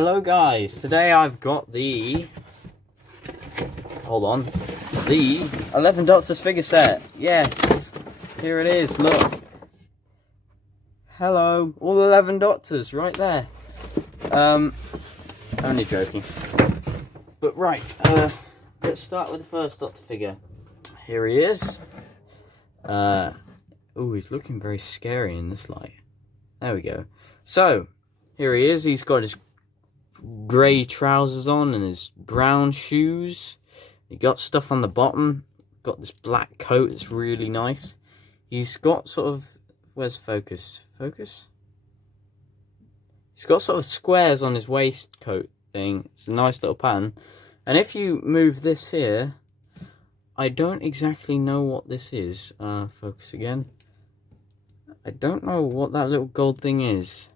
Hello guys, today I've got the 11 Doctors figure set. Yes, here it is, look. Hello, all 11 Doctors right there. Only joking. But right, let's start with the first Doctor figure. Here he is. Oh, he's looking very scary in this light. There we go. So, here he is, he's got his grey trousers on and his brown shoes. He got stuff on the bottom. Got this black coat. It's really nice. He's got sort of, where's focus? Focus? He's got sort of squares on his waistcoat thing. It's a nice little pattern. And if you move this here, I don't exactly know what this is. Focus again. I don't know what that little gold thing is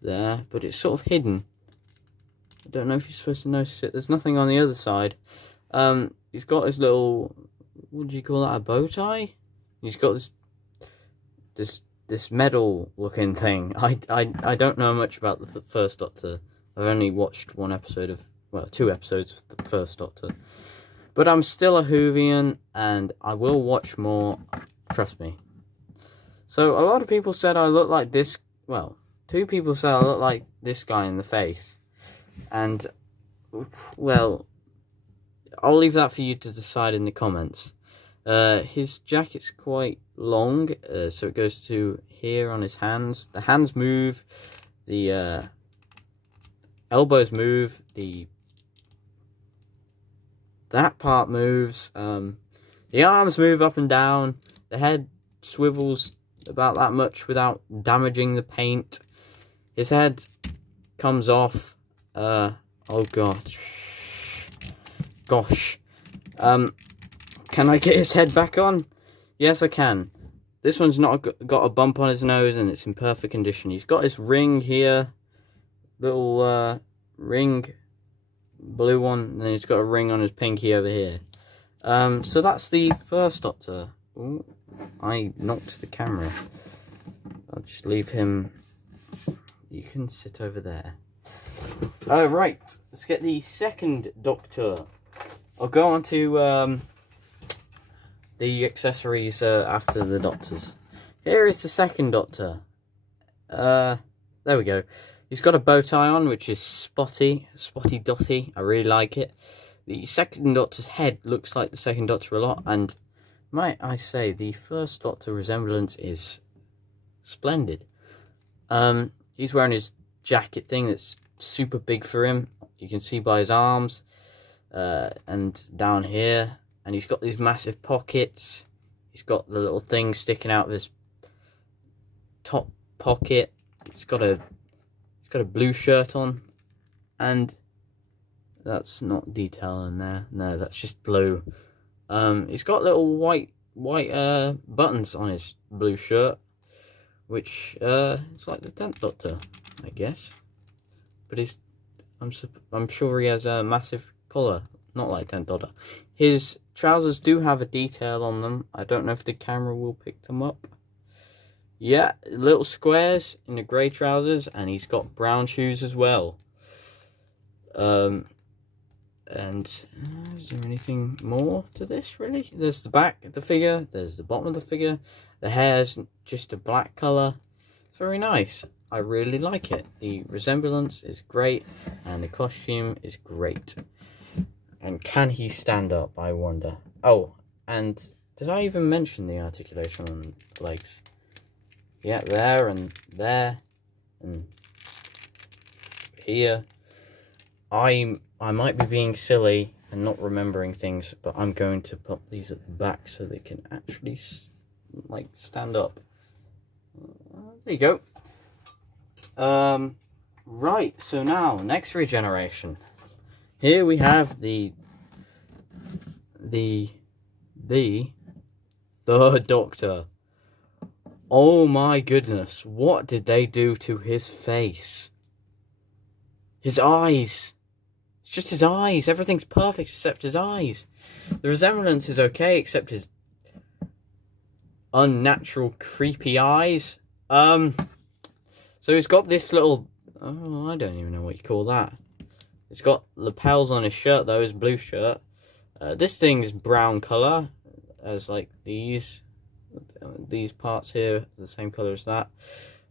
there, but it's sort of hidden. I don't know if you're supposed to notice it. There's nothing on the other side. He's got his little, what do you call that, a bow tie? He's got this metal looking thing. I don't know much about the first Doctor. I've only watched one episode of, well, 2 episodes of the first Doctor. But I'm still a Whovian and I will watch more, trust me. So a lot of people said I look like this, well, 2 people said I look like this guy in the face. And, well, I'll leave that for you to decide in the comments. His jacket's quite long, so it goes to here on his hands. The hands move, the elbows move, that part moves, the arms move up and down, the head swivels about that much without damaging the paint. His head comes off. Oh gosh. Can I get his head back on? Yes, I can. This one's not got a bump on his nose and it's in perfect condition. He's got his ring here, little ring, blue one, and then he's got a ring on his pinky over here. So that's the first Doctor. Ooh, I knocked the camera. I'll just leave him. You can sit over there. Right, let's get the second Doctor. I'll go on to the accessories after the Doctors. Here is the second Doctor. There we go. He's got a bow tie on, which is spotty dotty. I really like it. The second Doctor's head looks like the second Doctor a lot, and might I say, the first Doctor resemblance is splendid. He's wearing his jacket thing that's super big for him. You can see by his arms and down here. And he's got these massive pockets. He's got the little thing sticking out of his top pocket. He's got a blue shirt on. And that's not detail in there. No, that's just blue. He's got little white buttons on his blue shirt, which it's like the 10th Doctor, I guess. But I'm sure he has a massive collar, not like 10th Doctor. His trousers do have a detail on them. I don't know if the camera will pick them up. Yeah, little squares in the grey trousers, and he's got brown shoes as well. And is there anything more to this, really? There's the back of the figure, there's the bottom of the figure. The hair's just a black colour. It's very nice. I really like it. The resemblance is great, and the costume is great. And can he stand up, I wonder? Oh, and did I even mention the articulation on the legs? Yeah, there and here. I might be being silly and not remembering things, but I'm going to put these at the back so they can actually like stand up. There you go. Right, so now next regeneration. Here we have the third Doctor. Oh my goodness, what did they do to his face? His eyes. It's just his eyes. Everything's perfect except his eyes. The resemblance is okay except his unnatural creepy eyes. So he's got this little Oh, I don't even know what you call that. It's got lapels on his shirt though, his blue shirt. This thing's brown colour, as like these parts here, the same colour as that.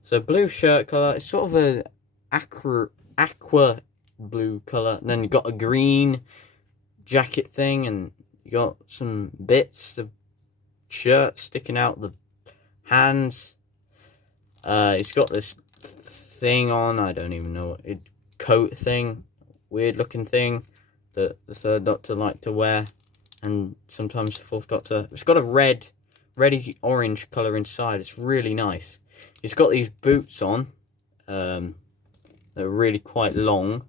So blue shirt colour. It's sort of a aqua blue colour, and then you got a green jacket thing, and you got some bits of shirt sticking out the hands. It's got this thing on. I don't even know what it coat thing, weird looking thing that the third Doctor liked to wear, and sometimes the fourth Doctor. It's got a reddy orange colour inside. It's really nice. It's got these boots on. They're really quite long.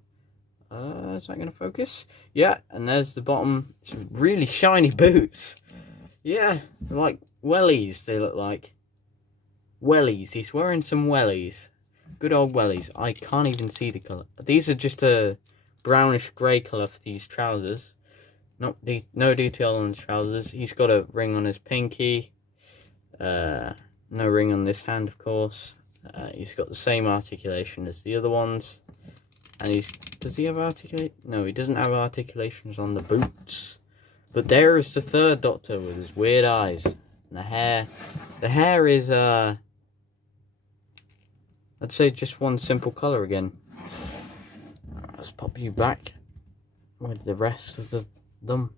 Is that going to focus? Yeah, and there's the bottom. It's really shiny boots. Yeah, like wellies they look like. Wellies. He's wearing some wellies. Good old wellies. I can't even see the colour. These are just a brownish grey colour for these trousers. No detail on his trousers. He's got a ring on his pinky. No ring on this hand, of course. He's got the same articulation as the other ones. And does he have articulation? No, he doesn't have articulations on the boots. But there is the third Doctor with his weird eyes. And the hair. The hair is, I'd say just one simple colour again. Let's pop you back with the rest of them.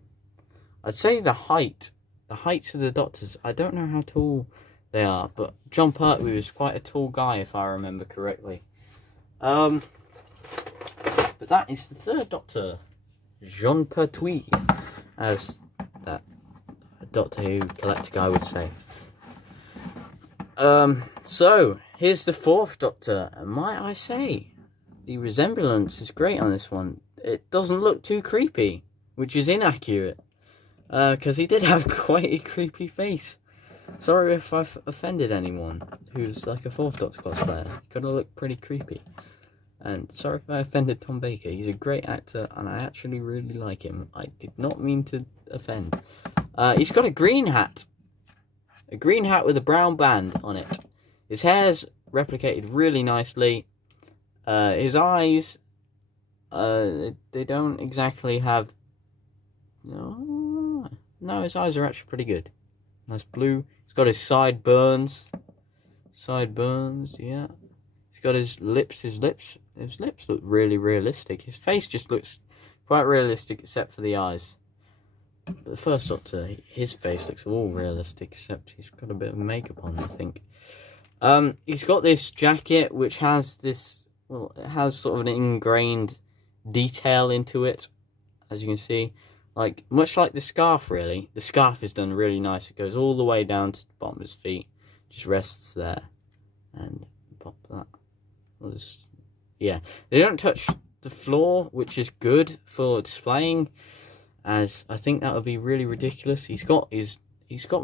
I'd say the heights of the Doctors, I don't know how tall they are, but John Pertwee was quite a tall guy if I remember correctly. But that is the third Doctor, Jean Pertwee, as that Doctor Who collector guy would say. So here's the fourth Doctor, and might I say, the resemblance is great on this one. It doesn't look too creepy, which is inaccurate, because he did have quite a creepy face. Sorry if I've offended anyone who's like a fourth Doctor cosplayer. Gonna look pretty creepy. And sorry if I offended Tom Baker. He's a great actor, and I actually really like him. I did not mean to offend. He's got a green hat. A green hat with a brown band on it. His hair's replicated really nicely. His eyes, they don't exactly have... No, his eyes are actually pretty good. Nice blue. He's got his sideburns. Sideburns, yeah. He's got his lips. His lips look really realistic. His face just looks quite realistic, except for the eyes. But the first Doctor, his face looks all realistic, except he's got a bit of makeup on, I think. He's got this jacket, which has this... Well, it has sort of an ingrained detail into it, as you can see. Like, much like the scarf, really. The scarf is done really nice. It goes all the way down to the bottom of his feet. Just rests there. And pop that. Yeah. They don't touch the floor, which is good for displaying, as I think that would be really ridiculous. He's got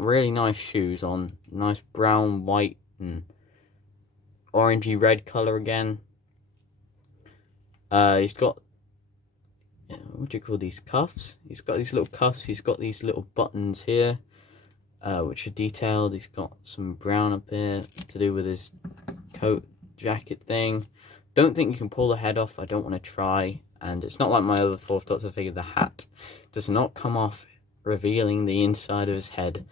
really nice shoes on. Nice brown, white, and orangey red colour again. He's got... What do you call these? Cuffs? He's got these little cuffs. He's got these little buttons here, which are detailed. He's got some brown up here to do with his coat jacket thing. Don't think you can pull the head off. I don't want to try. And it's not like my other fourth Doctor figure. The hat does not come off, revealing the inside of his head.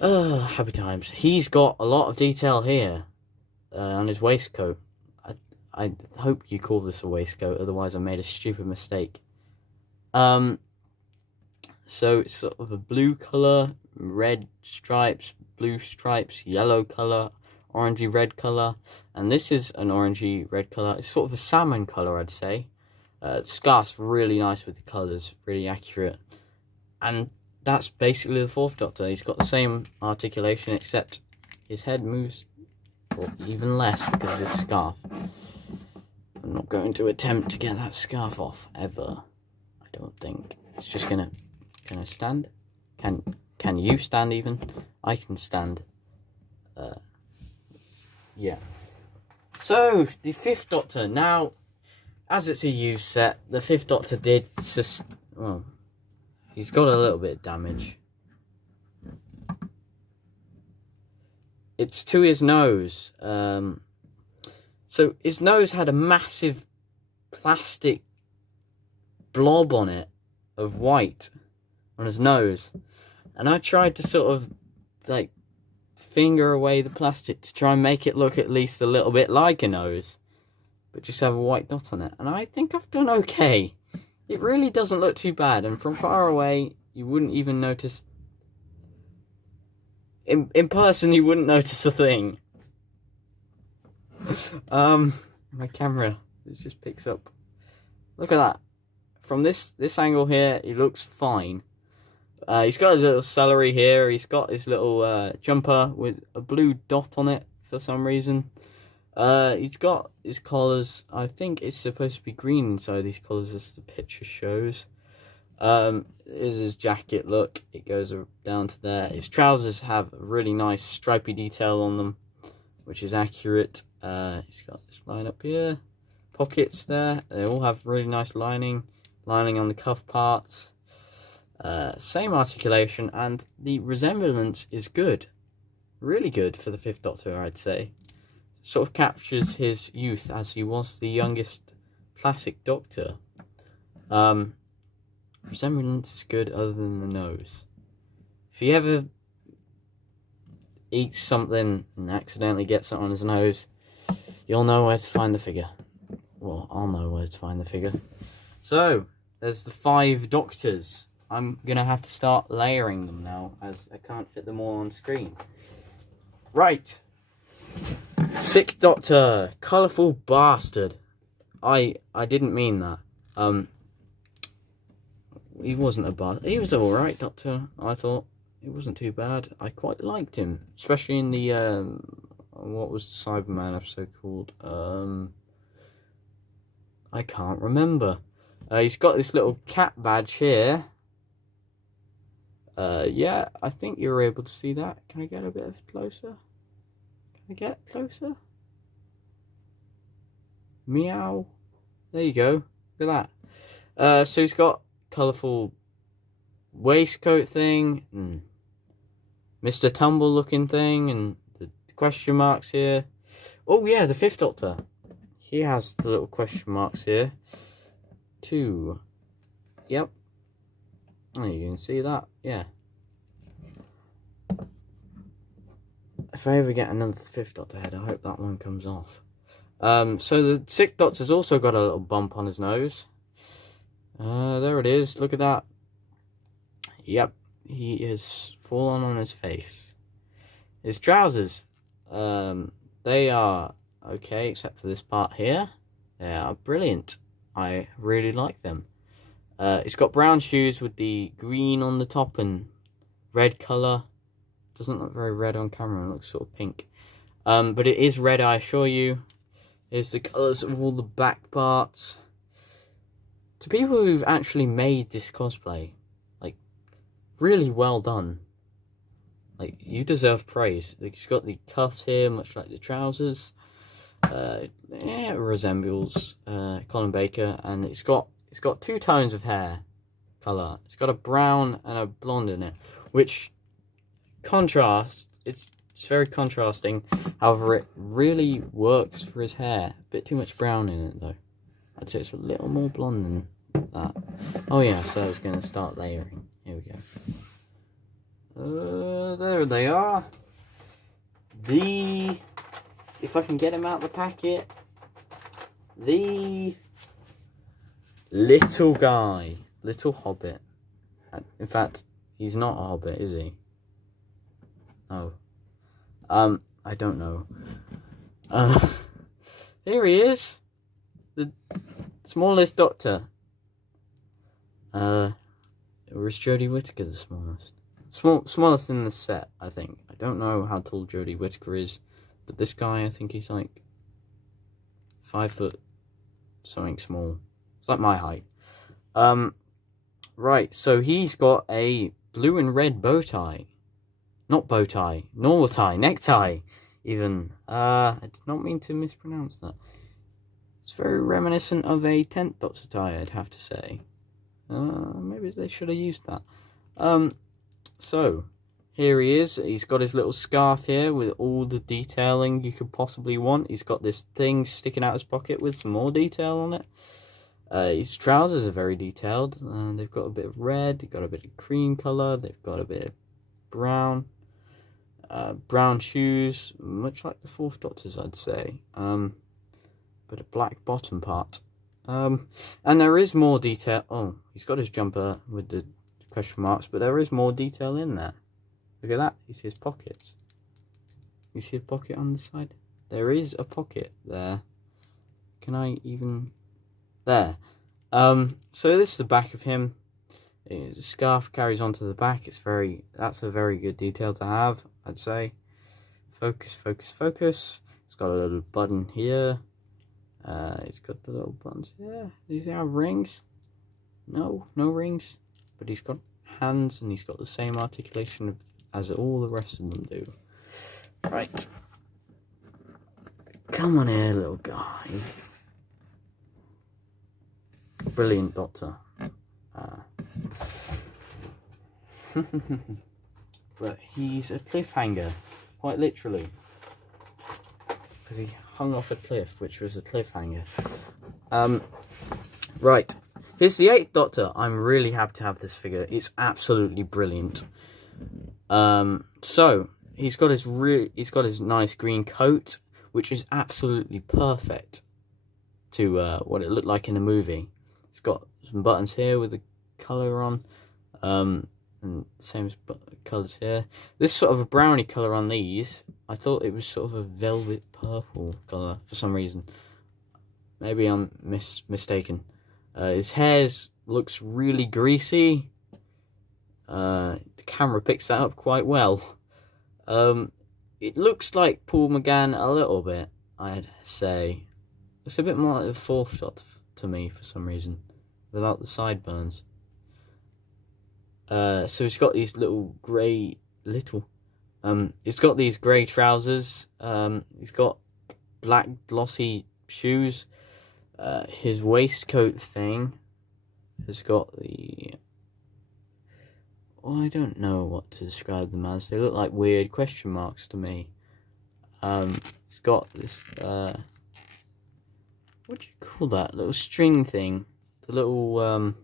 Happy times. He's got a lot of detail here on his waistcoat. I hope you call this a waistcoat, otherwise I made a stupid mistake. So it's sort of a blue colour, red stripes, blue stripes, yellow colour, orangey red colour, and this is an orangey red colour. It's sort of a salmon colour, I'd say. The scarf's really nice with the colours, really accurate. And that's basically the fourth Doctor. He's got the same articulation, except his head moves even less because of this scarf. I'm not going to attempt to get that scarf off, ever. I don't think. It's just gonna... Can I stand? Can you stand even? I can stand. Yeah. So, the fifth Doctor. Now, as it's a used set, the fifth Doctor did well, he's got a little bit of damage. It's to his nose. So his nose had a massive plastic blob on it of white on his nose, and I tried to sort of like finger away the plastic to try and make it look at least a little bit like a nose, but just have a white dot on it, and I think I've done okay. It really doesn't look too bad, and from far away you wouldn't even notice. In person you wouldn't notice a thing. My camera, it just picks up. Look at that. From this angle here, he looks fine. He's got his little celery here. He's got his little jumper with a blue dot on it for some reason. He's got his collars. I think it's supposed to be green inside these collars, as the picture shows. Here's his jacket. Look, it goes down to there. His trousers have a really nice stripy detail on them, which is accurate. He's got this line up here. Pockets there. They all have really nice lining on the cuff parts. Same articulation, and the resemblance is good. Really good for the Fifth Doctor, I'd say. Sort of captures his youth as he was the youngest classic Doctor. Resemblance is good other than the nose. If he ever eats something and accidentally gets it on his nose, you'll know where to find the figure. Well, I'll know where to find the figure. So, there's the 5 Doctors. I'm going to have to start layering them now, as I can't fit them all on screen. Right. 6th Doctor. Colourful bastard. I didn't mean that. He wasn't a bastard. He was alright, Doctor, I thought. It wasn't too bad. I quite liked him. Especially in the, what was the Cyberman episode called? I can't remember. He's got this little cat badge here. Yeah, I think you're able to see that. Can I get a bit closer? Can I get closer? Meow. There you go. Look at that. So he's got colourful waistcoat thing, and Mr. Tumble looking thing, and the question marks here. Oh yeah, the 5th Doctor. He has the little question marks here. 2. Yep. Oh, you can see that. Yeah. If I ever get another 5th Doctor head, I hope that one comes off. So the 6th Doctor's also got a little bump on his nose. There it is. Look at that. Yep. He is full on his face. His trousers. They are okay, except for this part here. They are brilliant. I really like them. It's got brown shoes with the green on the top and red colour. Doesn't look very red on camera, it looks sort of pink. But it is red, I assure you. Here's the colours of all the back parts. To people who've actually made this cosplay, like, really well done. Like, you deserve praise. Like, it's got the cuffs here, much like the trousers. Yeah, it resembles Colin Baker, and it's got 2 tones of hair colour. It's got a brown and a blonde in it, which contrast. It's very contrasting. However, it really works for his hair. A bit too much brown in it though. I'd say it's a little more blonde than that. Oh yeah, so I was going to start layering. Here we go. There they are. If I can get him out of the packet, the little guy, little hobbit. In fact, he's not a hobbit, is he? No. I don't know. Here he is, the smallest Doctor. Or is Jodie Whittaker the smallest? Smallest in the set, I think. I don't know how tall Jodie Whittaker is. But this guy, I think he's like 5 foot something small. It's like my height. Right, so he's got a blue and red bow tie. Not bow tie, normal tie, necktie, even. I did not mean to mispronounce that. It's very reminiscent of a 10th Doctor tie, I'd have to say. Maybe they should have used that. So, here he is. He's got his little scarf here with all the detailing you could possibly want. He's got this thing sticking out his pocket with some more detail on it. His trousers are very detailed. They've got a bit of red, they've got a bit of cream colour, they've got a bit of brown. Brown shoes, much like the Fourth Doctor's, I'd say. But a black bottom part. And there is more detail. Oh, he's got his jumper with the question marks, but there is more detail in there. Look at that. You see his pockets. You see a pocket on the side? There is a pocket there. Can I even... There. So this is the back of him. His scarf carries onto the back. That's a very good detail to have, I'd say. Focus, focus, focus. It's got a little button here. He's got the little buttons here. Does he have rings? No rings. But he's got hands and he's got the same articulation as all the rest of them do. Right. Come on here, little guy. Brilliant Doctor. But he's a cliffhanger, quite literally, because he hung off a cliff, which was a cliffhanger. Right, here's the 8th Doctor. I'm really happy to have this figure. It's absolutely brilliant. So he's got his nice green coat, which is absolutely perfect to what it looked like in the movie. It's got some buttons here with the colour on, and same as colours here. This sort of a brownie colour on these. I thought it was sort of a velvet purple colour for some reason. Maybe I'm mistaken. His hair looks really greasy. The camera picks that up quite well. It looks like Paul McGann a little bit, I'd say. It's a bit more like the Fourth Doctor to me for some reason, without the sideburns. So he's got these he's got these grey trousers. He's got black glossy shoes. His waistcoat thing has got I don't know what to describe them as. They look like weird question marks to me. It's got this, what do you call that? Little string thing. The little,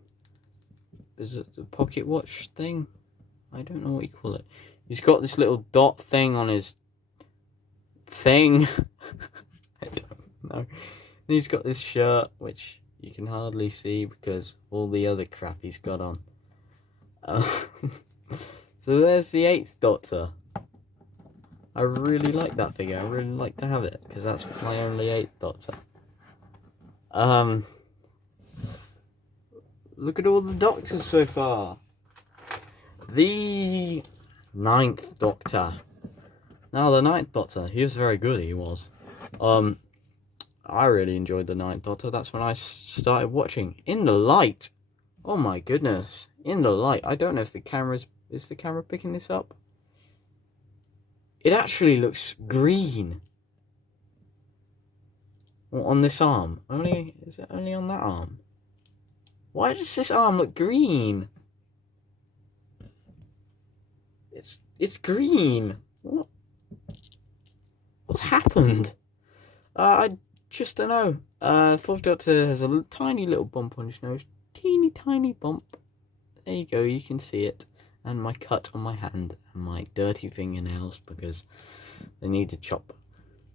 is it the pocket watch thing? I don't know what you call it. He's got this little dot thing on his thing. I don't know. And he's got this shirt, which you can hardly see because all the other crap he's got on. So there's the 8th Doctor. I really like that figure. I really like to have it because that's my only 8th Doctor. Look at all the Doctors so far. The 9th Doctor. Now the 9th Doctor, he was very good, he was. I really enjoyed the 9th Doctor. That's when I started watching. In the Light. Oh my goodness. In the Light. I don't know if is the camera picking this up? It actually looks green. Well, on this arm. Is it only on that arm? Why does this arm look green? It's green. What's happened? I just don't know. 4th Doctor has a tiny little bump on his nose. Teeny tiny bump. There you go, you can see it. And my cut on my hand and my dirty fingernails because they need to chop.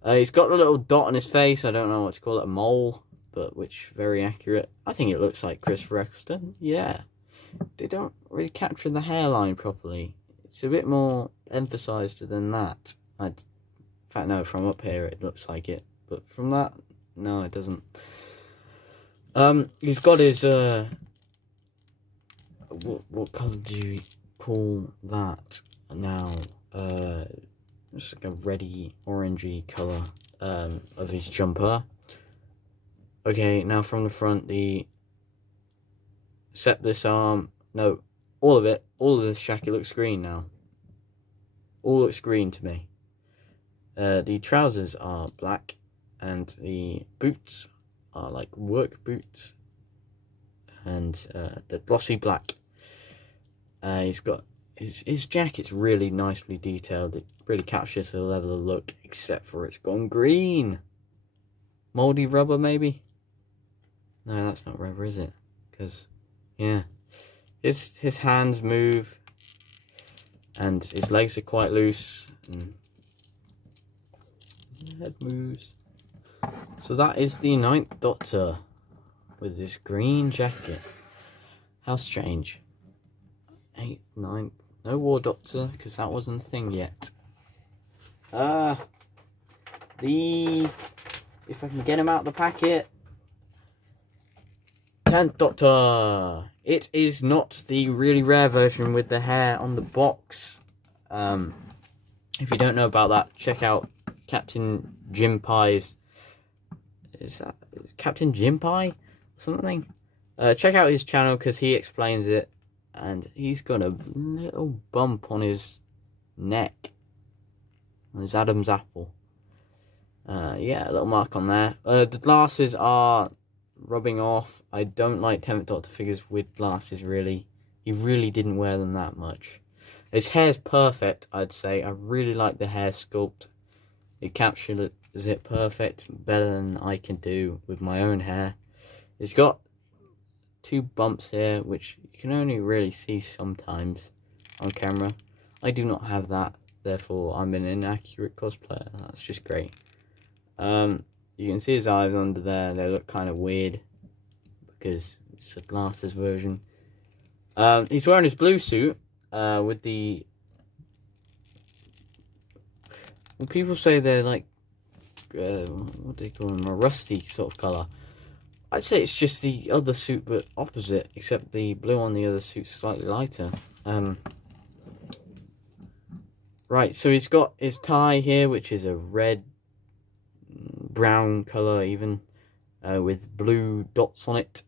He's got a little dot on his face. I don't know what to call it, a mole, but which very accurate. I think it looks like Christopher Eccleston. Yeah, they don't really capture the hairline properly. It's a bit more emphasised than that. In fact, no, from up here it looks like it, but from that, no, it doesn't. He's got his what colour do you call that now? It's like a reddy orangey colour of his jumper. Okay, now from the front, except this arm, no, all of this jacket looks green now. All looks green to me. The trousers are black, and the boots are like work boots, and the glossy black. He's got his jacket's really nicely detailed. It really captures the level of look, except for it's gone green. Moldy rubber, maybe? No, that's not rubber, is it? Because, yeah. His hands move, and his legs are quite loose, and his head moves. So that is the 9th Doctor with this green jacket. How strange. 8th, 9th. No War Doctor, because that wasn't a thing yet. If I can get him out of the packet. 10th Doctor. It is not the really rare version with the hair on the box. If you don't know about that, check out Captain Jim Pie's. Is that Captain Jim Pie or something? Check out his channel because he explains it, and he's got a little bump on his neck, on his Adam's apple. Yeah, a little mark on there. The glasses are rubbing off. I don't like 10th Doctor figures with glasses, really. He really didn't wear them that much. His hair's perfect, I'd say. I really like the hair sculpt. It captures it perfect, better than I can do with my own hair. It's got 2 bumps here, which you can only really see sometimes on camera. I do not have that, therefore I'm an inaccurate cosplayer. That's just great. You can see his eyes under there. They look kind of weird because it's a glasses version. He's wearing his blue suit with the... Well, people say they're like, what do they call them? A rusty sort of colour. I'd say it's just the other suit, but opposite, except the blue on the other suit's slightly lighter. Right, so he's got his tie here, which is a red, brown colour even, with blue dots on it.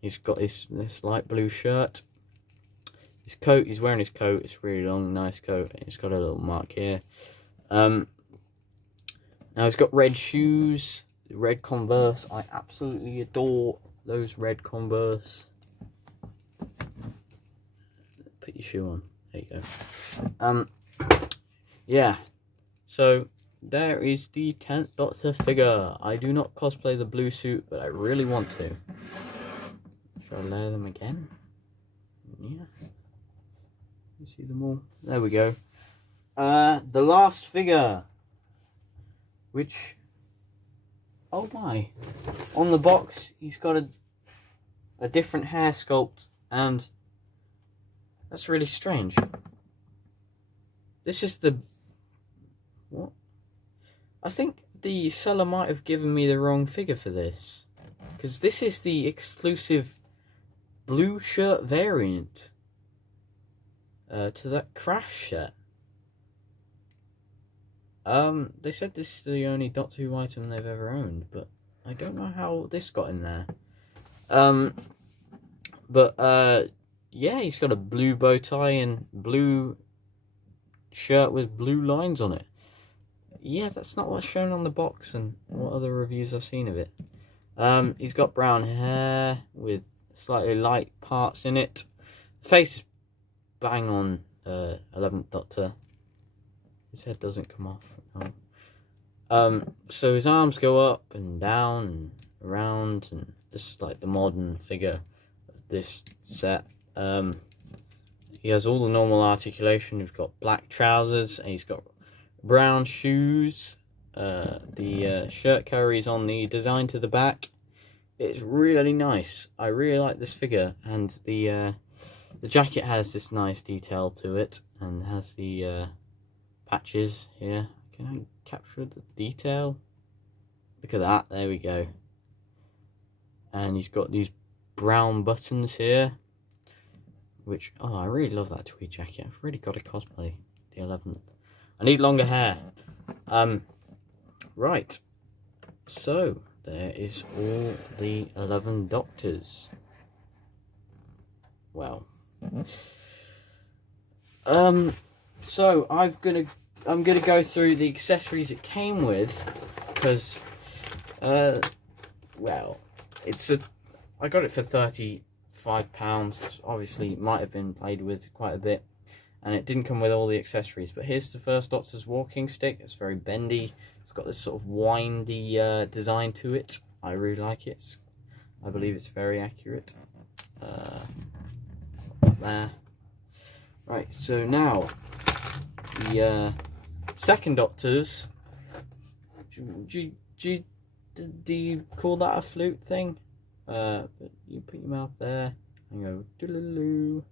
He's got this light blue shirt. His coat, he's wearing his coat, it's really long, nice coat. It's got a little mark here. Now he's got red shoes, red Converse. I absolutely adore those red Converse. Put your shoe on. There you go. Yeah. So there is the 10th Doctor figure. I do not cosplay the blue suit, but I really want to. Should I layer them again? Yeah. You see them all? There we go. The last figure, which, oh my, on the box he's got a different hair sculpt, and that's really strange. This is the, what? I think the seller might have given me the wrong figure for this, because this is the exclusive blue shirt variant to that Crash set. They said this is the only Doctor Who item they've ever owned, but I don't know how this got in there. Yeah, he's got a blue bow tie and blue shirt with blue lines on it. Yeah, that's not what's shown on the box and what other reviews I've seen of it. He's got brown hair with slightly light parts in it. The face is bang on 11th Doctor. His head doesn't come off. No. So his arms go up and down and around, and this is like the modern figure of this set. He has all the normal articulation. He's got black trousers and he's got brown shoes. The shirt carries on the design to the back. It's really nice. I really like this figure, and the jacket has this nice detail to it, and has the patches here. Can I capture the detail? Look at that, there we go. And he's got these brown buttons here, which, oh, I really love that tweed jacket. I've really got to cosplay the 11th. I need longer hair. Right, so there is all the 11 Doctors. Well, so I'm gonna go through the accessories it came with, because well, I got it for 30 £5. It's obviously might have been played with quite a bit, and it didn't come with all the accessories. But here's the first Doctor's walking stick. It's very bendy. It's got this sort of windy design to it. I really like it. I believe it's very accurate. There. Right, so now the second Doctor's. Do you call that a flute thing? You put your mouth there and go doo-loo-loo,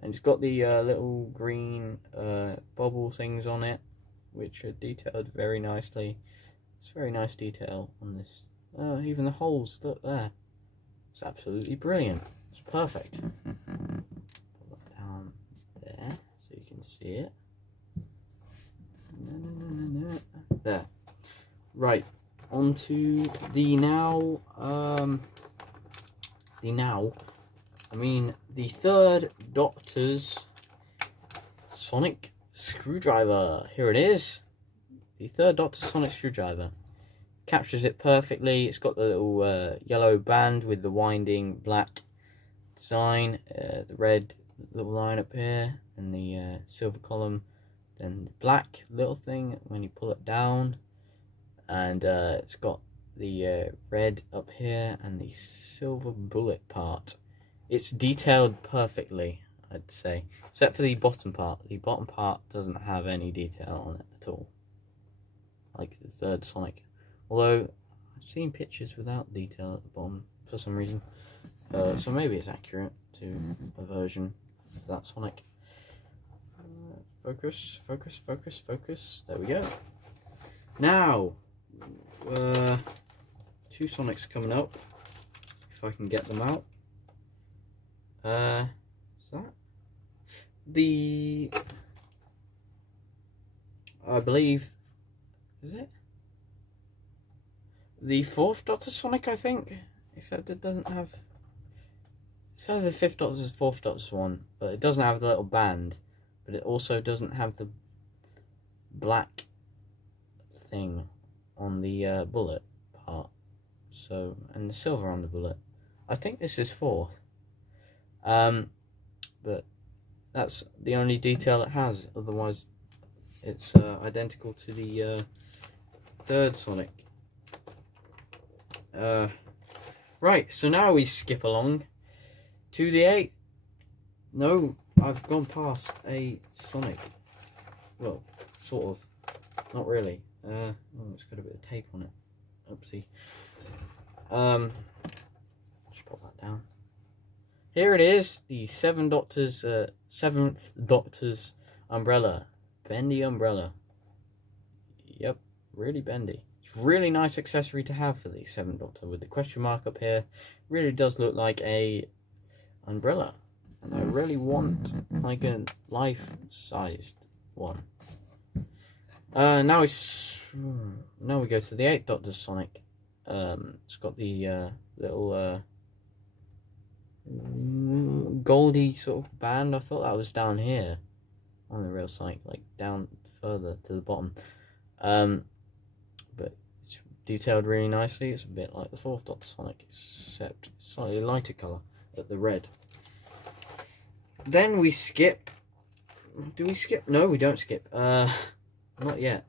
and it's got the little green bubble things on it, which are detailed very nicely. It's very nice detail on this. Even the holes, look there. It's absolutely brilliant. It's perfect. Put that down there so you can see it. There. Right, onto the the third Doctor's sonic screwdriver. Here it is. The third Doctor's sonic screwdriver. Captures it perfectly. It's got the little yellow band with the winding black design, the red little line up here, and the silver column, then the black little thing when you pull it down, and it's got the red up here and the silver bullet part. It's detailed perfectly, I'd say, except for the bottom part. The bottom part doesn't have any detail on it at all, like the third Sonic. Although I've seen pictures without detail at the bottom for some reason, so maybe it's accurate to a version of that Sonic. Focus, focus, focus, focus. There we go. Now, two Sonics coming up. If I can get them out. Is that the? I believe. Is it? The fourth Doctor Sonic, I think. Except it doesn't have. It's either the fifth Doctor's or fourth Doctor's one, but it doesn't have the little band. But it also doesn't have the black thing on the bullet part. So, and the silver on the bullet. I think this is fourth. But that's the only detail it has. Otherwise, it's identical to the third Sonic. Right, so now we skip along to the 8th. No, I've gone past a Sonic. Well, sort of. Not really. Oh, it's got a bit of tape on it. Oopsie. Just put that down. Here it is, the seventh Doctor's umbrella. Bendy umbrella. Yep, really bendy. It's a really nice accessory to have for the 7th Doctor with the question mark up here. Really does look like a umbrella. And I really want like a life-sized one. Now we go to the 8th Doctor's Sonic. It's got the little goldy sort of band. I thought that was down here on the real Sonic, like down further to the bottom. But it's detailed really nicely. It's a bit like the 4th Doctor Sonic, except slightly lighter colour at the red. Then we skip. Do we skip? No, we don't skip. Not yet.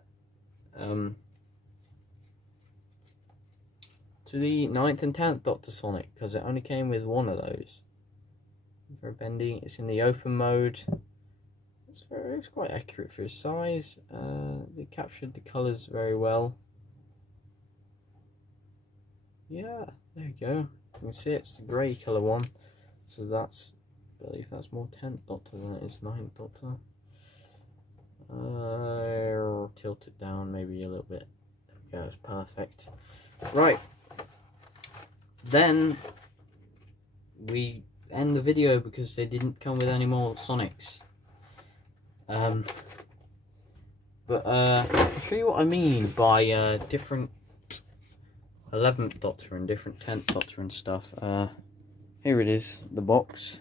To the 9th and 10th Doctor Sonic, because it only came with one of those. Very bendy. It's in the open mode. It's quite accurate for its size. They captured the colours very well. Yeah, there you go. You can see it's the grey colour one. So that's, I believe that's more 10th Doctor than it is 9th Doctor. Tilt it down maybe a little bit. There we go, it's perfect. Right. Then we end the video because they didn't come with any more Sonics. But I'll show you what I mean by different 11th Doctor and different 10th Doctor and stuff. Here it is, the box.